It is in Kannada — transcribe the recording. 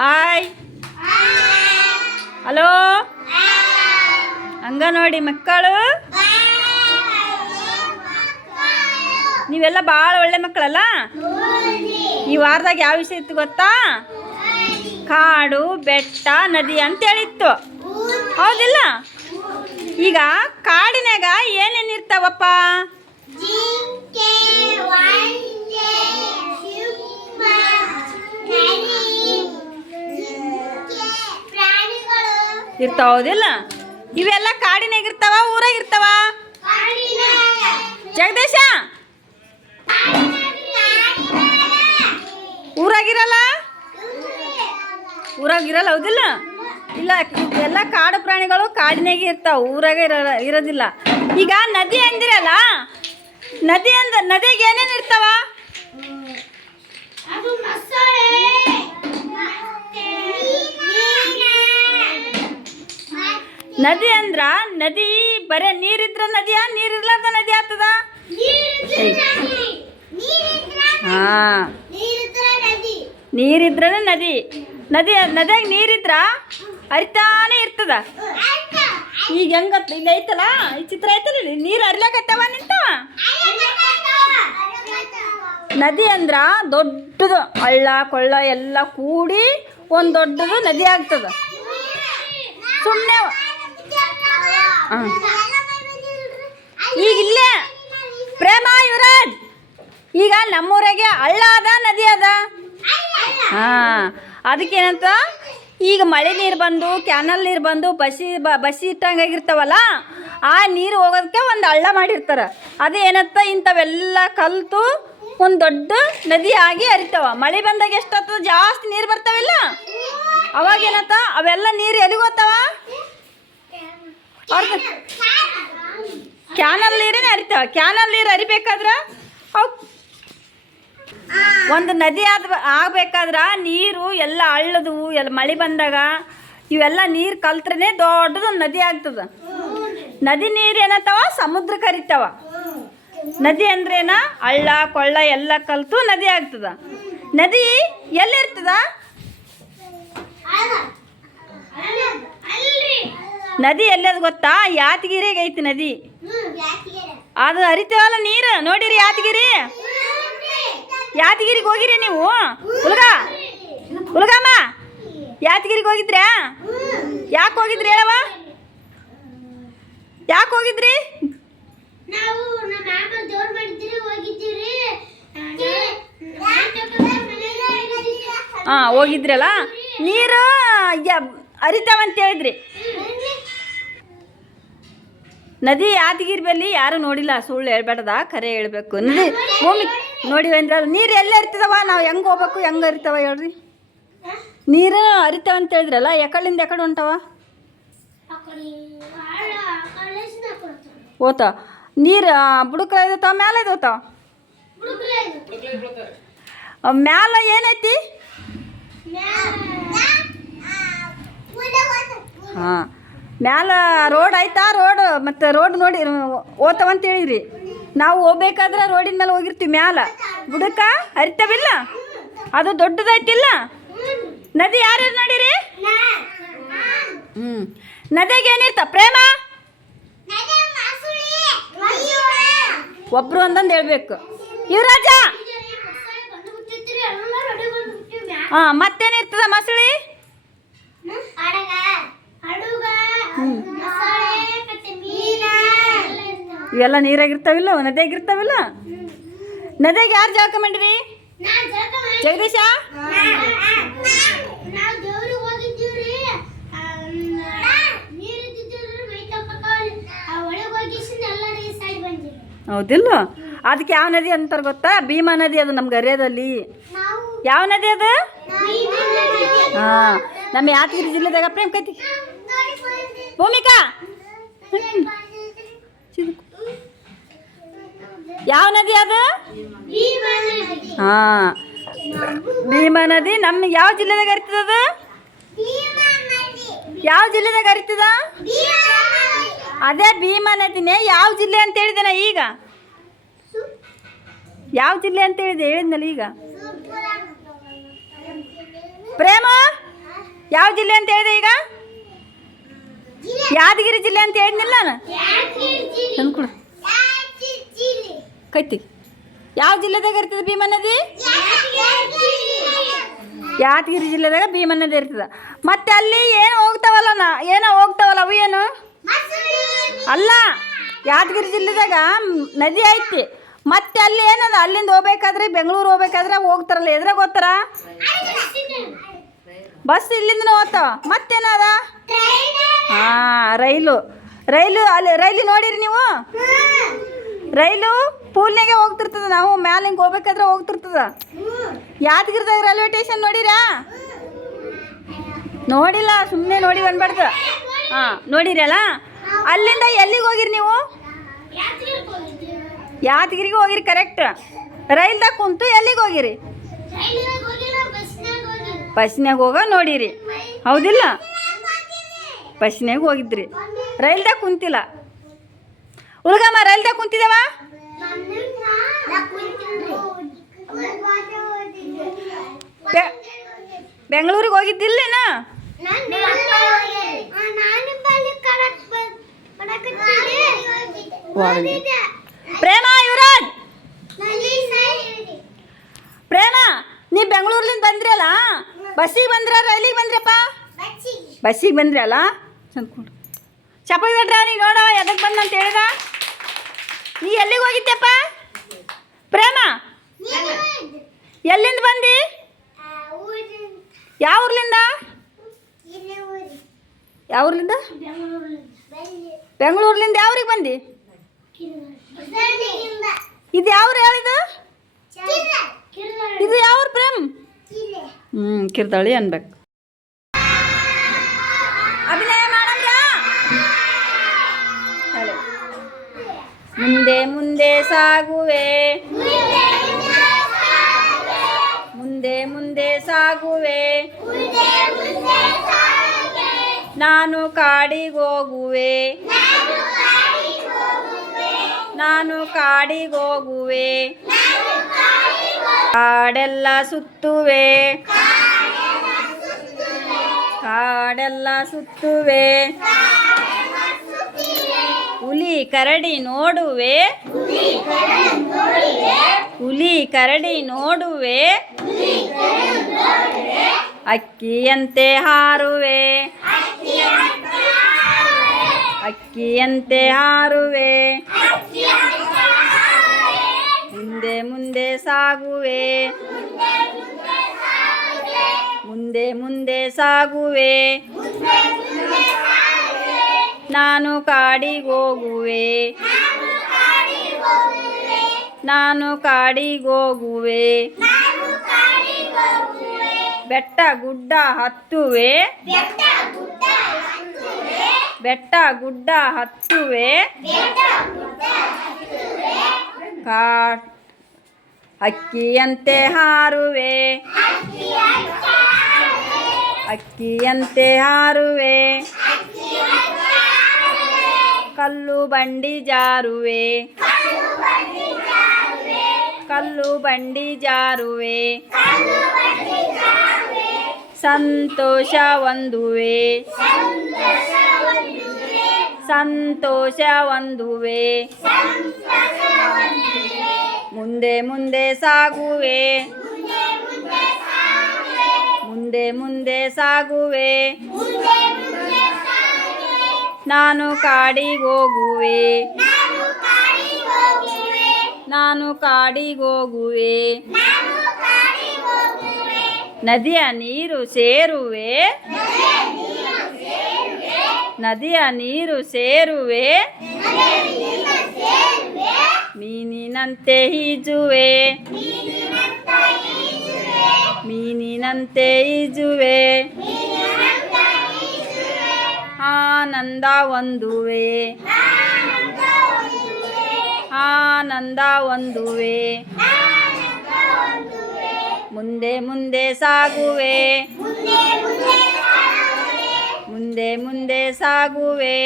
ಹಾಯ್ ಹಲೋ ಹಂಗ ನೋಡಿ ಮಕ್ಕಳು ನೀವೆಲ್ಲ ಭಾಳ ಒಳ್ಳೆ ಮಕ್ಕಳಲ್ಲ. ಈ ವಾರದಾಗ ಯಾವ ವಿಷಯ ಇತ್ತು ಗೊತ್ತಾ? ಕಾಡು ಬೆಟ್ಟ ನದಿ ಅಂತ ಹೇಳಿತ್ತು, ಹೌದಿಲ್ಲ? ಈಗ ಕಾಡಿನಾಗ ಏನೇನು ಇರ್ತಾವಪ್ಪ? ಇರ್ತಾವ, ಹೌದಿಲ್ಲ? ಇವೆಲ್ಲ ಕಾಡಿನಾಗ ಇರ್ತಾವ ಊರಾಗಿರ್ತಾವ? ಜಗದೀಶ, ಊರಾಗಿರಲ್ಲ? ಊರಾಗಿರಲ್ಲ, ಹೌದಿಲ್ಲ? ಇಲ್ಲ, ಎಲ್ಲ ಕಾಡು ಪ್ರಾಣಿಗಳು ಕಾಡಿನಾಗೆ ಇರ್ತಾವ, ಊರಾಗ ಇರೋದಿಲ್ಲ. ಈಗ ನದಿ ಅಂದಿರಲ್ಲ, ನದಿಗೆ ಏನೇನು ಇರ್ತಾವ? ನದಿ ಅಂದ್ರ ನದಿ ಬರೇ ನೀರಿದ್ರ ನದಿಯ, ನೀರಿರ್ಲಾರ್ದ ನದಿ ಆಗ್ತದ? ಹಾ, ನೀರಿದ್ರನೇ ನದಿ. ನದಿಯಾಗ ನೀರಿದ್ರ ಹರಿತಾನೆ ಇರ್ತದ. ಈಗ ಹೆಂಗತ್ತ ಇಲ್ಲಿ ಐತಲ್ಲ, ಈ ಚಿತ್ರ ಐತಲ್ಲ, ಇಲ್ಲಿ ನೀರು ಹರಿಲಾಕತ್ತವ ನಿಂತವ. ನದಿ ಅಂದ್ರ ದೊಡ್ಡದು, ಹಳ್ಳ ಕೊಳ್ಳ ಎಲ್ಲ ಕೂಡಿ ಒಂದು ದೊಡ್ಡದು ನದಿ ಆಗ್ತದ. ಸುಮ್ಮನೆ ಈಗ ಇಲ್ಲೇ ಪ್ರೇಮ ಯುವರಾಜ್, ಈಗ ನಮ್ಮೂರಾಗೆ ಹಳ್ಳ ಅದ ನದಿ ಅದ? ಹಾಂ, ಅದಕ್ಕೇನಂತ ಈಗ ಮಳೆ ನೀರು ಬಂದು ಕ್ಯಾನಲ್ ನೀರು ಬಂದು ಬಸಿ ಇಟ್ಟಂಗಾಗಿರ್ತಾವಲ್ಲ, ಆ ನೀರು ಹೋಗೋದಕ್ಕೆ ಒಂದು ಹಳ್ಳ ಮಾಡಿರ್ತಾರೆ. ಅದು ಏನಂತ ಇಂಥವೆಲ್ಲ ಕಲಿತು ಒಂದು ದೊಡ್ಡ ನದಿ ಆಗಿ ಹರಿತಾವ. ಮಳೆ ಬಂದಾಗ ಎಷ್ಟಾಗ್ತದ, ಜಾಸ್ತಿ ನೀರು ಬರ್ತಾವಿಲ್ಲ, ಅವಾಗೇನತ್ತ ಅವೆಲ್ಲ ನೀರು ಎಲ್ಲಿಗೆ ಹೋಗ್ತಾವ? ಕ್ಯಾನಲ್ ನೀರೇನೆ ಹರಿತಾವ. ಕ್ಯಾನಲ್ ನೀರು ಹರಿಬೇಕಾದ್ರೆ ಒಂದು ನದಿ ಆಗ್ಬೇಕಾದ್ರೆ ನೀರು ಎಲ್ಲ ಹಳ್ಳದವು, ಎಲ್ಲ ಮಳೆ ಬಂದಾಗ ಇವೆಲ್ಲ ನೀರು ಕಲ್ತ್ರೇ ದೊಡ್ಡದು ನದಿ ಆಗ್ತದ. ನದಿ ನೀರು ಏನತ್ತಾವ? ಸಮುದ್ರಕ್ಕೆ ಹರಿತಾವ. ನದಿ ಅಂದ್ರೇನ ಹಳ್ಳ ಕೊಳ್ಳ ಎಲ್ಲ ಕಲ್ತು ನದಿ ಆಗ್ತದ. ನದಿ ಎಲ್ಲಿರ್ತದ? ನದಿ ಎಲ್ಲದು ಗೊತ್ತಾ? ಯಾದಗಿರಿಗೆ ಐತಿ ನದಿ. ಅದು ಹರಿತೇವಲ್ಲ ನೀರು, ನೋಡಿರಿ ಯಾದಗಿರಿಗೆ ಹೋಗಿರಿ ನೀವು? ಹುಲ್ಗಮ್ಮ, ಯಾದಗಿರಿಗೆ ಹೋಗಿದ್ರ್ಯಾ? ಯಾಕೆ ಹೋಗಿದ್ರಿ ಹೇಳವ? ಯಾಕೆ ಹೋಗಿದ್ರಿ? ಹಾಂ, ಹೋಗಿದ್ರಲ್ಲ. ನೀರು ಹರಿತಾವಂತ ಹೇಳಿದ್ರಿ. ನದಿ ಯಾದಗಿರಿ ಬಲ್ಲಿ ಯಾರು ನೋಡಿಲ್ಲ, ಸುಳ್ಳು ಹೇಳ್ಬೇಡದ, ಖರೆ ಹೇಳ್ಬೇಕು. ನದಿ ಭೂಮಿ ನೋಡಿವಿ ಅಂದ್ರೆ ನೀರು ಎಲ್ಲ ಹರಿತದವ, ನಾವು ಹೆಂಗೆ ಹೋಗ್ಬೇಕು, ಹೆಂಗೆ ಹರಿತಾವ ಹೇಳ್ರಿ? ನೀರು ಹರಿತಾವಂತ ಹೇಳಿದ್ರಲ್ಲ, ಎಕಡಿಂದ ಎಕಡೆ ಹೊಂಟವ? ಓತಾವ ನೀರು ಬುಡಕಲ ಇದಾವ, ಮ್ಯಾಲೆ ಇದಾವ. ಮ್ಯಾಲ ಏನೈತಿ? ಹಾಂ, ಮ್ಯಾಲ ರೋಡ್ ಆಯ್ತಾ? ರೋಡ್ ನೋಡಿ ಓದ್ತಾವಂತ ಹೇಳಿರಿ. ನಾವು ಹೋಗ್ಬೇಕಾದ್ರೆ ರೋಡಿನ ಮೇಲೆ ಹೋಗಿರ್ತೀವಿ, ಮ್ಯಾಲ ಬುಡಕ ಹರಿತಾವಿಲ್ಲ, ಅದು ದೊಡ್ಡದೈತಿಲ್ಲ ನದಿ. ಯಾರ್ಯಾರು ನೋಡಿರಿ? ನದಿಗೆ ಏನಿರ್ತ ಪ್ರೇಮ? ಒಬ್ರು ಒಂದೊಂದು ಹೇಳ್ಬೇಕು. ಯುವರಾಜ, ಹಾಂ, ಮತ್ತೇನಿರ್ತದ ಮಸಳಿ? ಇವೆಲ್ಲ ನೀರಾಗಿರ್ತಾವಿಲ್ಲ, ನದಿಯಾಗಿರ್ತಾವಿಲ್ಲ. ನದಿಯಾಗ ಯಾರು ಜಳಕ ಮಾಡಿರಿ? ಜಗದೀಶ, ಹೌದಿಲ್ಲ? ಅದಕ್ಕೆ ಯಾವ ನದಿ ಅಂತಾರೆ ಗೊತ್ತಾ? ಭೀಮಾ ನದಿ. ಅದು ನಮ್ಮ ಗರ್ಯದಲ್ಲಿ ಯಾವ ನದಿ ಅದು? ಹಾಂ, ನಮ್ಮ ಯಾದಗಿರಿ ಜಿಲ್ಲೆದಾಗ ಪ್ರೇಮ್ ಕೈತಿ. ಭೂಮಿಕಾ, ಯಾವ ನದಿ ಅದು? ಹಾಂ, ಭೀಮಾ ನದಿ. ನಮ್ಮ ಯಾವ ಜಿಲ್ಲೆದಾಗ ಹರಿತದ ಅದು? ಯಾವ ಜಿಲ್ಲೆದಾಗ ಹರಿತದ? ಅದೇ ಭೀಮಾ ನದಿನೇ. ಯಾವ ಜಿಲ್ಲೆ ಅಂತ ಹೇಳಿದೆ ಈಗ? ಯಾವ ಜಿಲ್ಲೆ ಅಂತ ಹೇಳಿದ್ನಲ್ಲ ಈಗ? ಪ್ರೇಮ ಯಾವ ಜಿಲ್ಲೆ ಅಂತ ಹೇಳಿದೆ ಈಗ? ಯಾದಗಿರಿ ಜಿಲ್ಲೆ ಅಂತ ಹೇಳಿದ್ನಿಲ್ಲ ನಾನು. ತಂದ್ಕೊಡು ಕೈತಿ. ಯಾವ ಜಿಲ್ಲೆದಾಗ ಇರ್ತದೆ ಭೀಮಾ ನದಿ? ಯಾದಗಿರಿ ಜಿಲ್ಲೆದಾಗ ಭೀಮಾ ನದಿ ಇರ್ತದೆ. ಮತ್ತೆ ಅಲ್ಲಿ ಏನು ಹೋಗ್ತಾವಲ್ಲ ಏನೋ ಹೋಗ್ತಾವಲ್ಲ ಅವು ಏನು ಅಲ್ಲ, ಯಾದಗಿರಿ ಜಿಲ್ಲೆದಾಗ ನದಿ ಐತಿ. ಮತ್ತೆ ಅಲ್ಲಿ ಏನದ, ಅಲ್ಲಿಂದ ಹೋಗ್ಬೇಕಾದ್ರೆ ಬೆಂಗಳೂರು ಹೋಗ್ಬೇಕಾದ್ರೆ ಹೋಗ್ತಾರಲ್ಲ, ಎದ್ರಾಗ ಹೋಗ್ತಾರ? ಬಸ್ ಇಲ್ಲಿಂದ ಹೋಗ್ತಾವ. ಮತ್ತೇನದ? ಹಾಂ, ರೈಲು. ಅಲ್ಲಿ ರೈಲು ನೋಡಿರಿ ನೀವು? ರೈಲು ಪೂಲ್ನಾಗೆ ಹೋಗ್ತಿರ್ತದ. ನಾವು ಮ್ಯಾಲೆ ಹಿಂಗೆ ಹೋಗ್ಬೇಕಾದ್ರೆ ಹೋಗ್ತಿರ್ತದ. ಯಾದಗಿರಿದಾಗ ರೈಲ್ವೆ ಸ್ಟೇಷನ್ ನೋಡಿರಾ? ನೋಡಿಲ್ಲ, ಸುಮ್ಮನೆ ನೋಡಿ ಬಂದ್ಬಾರ್ದು. ಹಾಂ, ನೋಡಿರಲ್ಲ. ಅಲ್ಲಿಂದ ಎಲ್ಲಿಗೆ ಹೋಗಿರಿ ನೀವು? ಯಾದಗಿರಿಗೆ ಹೋಗಿರಿ, ಕರೆಕ್ಟ್. ರೈಲ್ದಾಗ ಕುಂತು ಎಲ್ಲಿಗೆ ಹೋಗಿರಿ? ಬಸ್ನಾಗ ಹೋಗ ನೋಡಿರಿ, ಹೌದಿಲ್ಲ? ಬಸ್ನಾಗ ಹೋಗಿದ್ರಿ, ರೈಲ್ದಾಗ ಕುಂತಿಲ್ಲ. ಹುಡುಗಮ್ಮ ರೈಲ್ದಾಗ ಕುಂತಿದ್ದೇವ? ಬೆಂಗಳೂರಿಗೆ ಹೋಗಿದ್ದಿಲ್ಲೇನಾ? ಪ್ರೇಮ, ಯುವರಾಜ್, ಪ್ರೇಮ, ನೀ ಬೆಂಗಳೂರ್ಲಿಂದ ಬಂದ್ರಲ್ಲ, ಬಸ್ಸಿಗೆ ಬಂದ್ರ ರೈಲಿಗೆ ಬಂದ್ರಪ್ಪ? ಬಸ್ಸಿಗೆ ಬಂದ್ರಿ ಅಲ್ಲ. ಚಂದ್ಕೊಂಡು ಚಪಾತಿ ತಟ್ರ ನೀ ನೋಡ ಎದಕ್ಕೆ ಬಂದ ಅಂತ ಹೇಳಿದ. ನೀ ಎಲ್ಲಿಗೆ ಹೋಗಿದ್ದೆಪ್ಪ ಪ್ರೇಮ? ಎಲ್ಲಿಂದ ಬಂದಿ? ಯಾವ ಊರ್ಲಿಂದ? ಯಾವ ಊರ್ಲಿಂದ? ಬೆಂಗಳೂರ್ಲಿಂದ ಯಾವ ಊರಿಗೆ ಬಂದಿ? ಇದು ಯಾವ ಊರು ಹೇಳಿದು? ಇದು ಯಾವ ಊರು ಪ್ರೇಮ್? ಕಿರ್ದಳ್ಳಿ ಅನ್ಬೇಕು. ಅಭಿನಯ ಮಾಡಂದ್ರ ಮುಂದೆ ಮುಂದೆ ಸಾಗುವೆ, ಮುಂದೆ ಮುಂದೆ ಸಾಗುವೆ, ನಾನು ಕಾಡಿಗೋಗುವೆ, ನಾನು ಕಾಡಿಗೋಗುವೆ, ಕಾಡೆಲ್ಲ ಸುತ್ತುವೆ, ಕಾಡೆಲ್ಲ ಸುತ್ತುವೆ, ಹುಲಿ ಕರಡಿ ನೋಡುವೆ, ಹುಲಿ ಕರಡಿ ನೋಡುವೆ, ಅಕ್ಕಿಯಂತೆ ಹಾರುವೆ, ಅಕ್ಕಿಯಂತೆ ಹಾರುವೆ, ಮುಂದೆ ಮುಂದೆ ಸಾಗುವೆ, ಮುಂದೆ ಮುಂದೆ ಸಾಗುವೆ, ನಾನು ಕಾಡಿಗೋಗುವೆ, ನಾನು ಕಾಡಿಗೋಗುವೆ, ಬೆಟ್ಟ ಗುಡ್ಡ ಹತ್ತುವೆ, ಬೆಟ್ಟ ಗುಡ್ಡ ಹತ್ತುವೆ, ಅಕ್ಕಿಯಂತೆ ಹಾರುವೆ, ಅಕ್ಕಿಯಂತೆ ಹಾರುವೆ, ಕಲ್ಲು ಬಂಡಿ ಜಾರುವೆ, ಕಲ್ಲು ಬಂಡಿ ಜಾರುವೆ, ಸಂತೋಷ ಹೊಂದುವೆ, ಸಂತೋಷ ಹೊಂದುವೆ, ಮುಂದೆ ಮುಂದೆ ಸಾಗುವೆ, ಮುಂದೆ ಮುಂದೆ ಸಾಗುವೆ, ನಾನು ಕಾಡಿಗೋಗುವೆ, ನಾನು ಕಾಡಿಗೋಗುವೆ, ನದಿಯ ನೀರು ಸೇರುವೆ, ನದಿಯ ನೀರು ಸೇರುವೆ, ಮೀನಿನಂತೆ ಈಜುವೆ, ಮೀನಿನಂತೆ ಈಜುವೆ, ಆನಂದ ಹೊಂದುವೆ, ಆನಂದ ಹೊಂದುವೆ, ಮುಂದೆ ಮುಂದೆ ಸಾಗುವೆ, ಮುಂದೆ ಮುಂದೆ ಸಾಗುವೆ,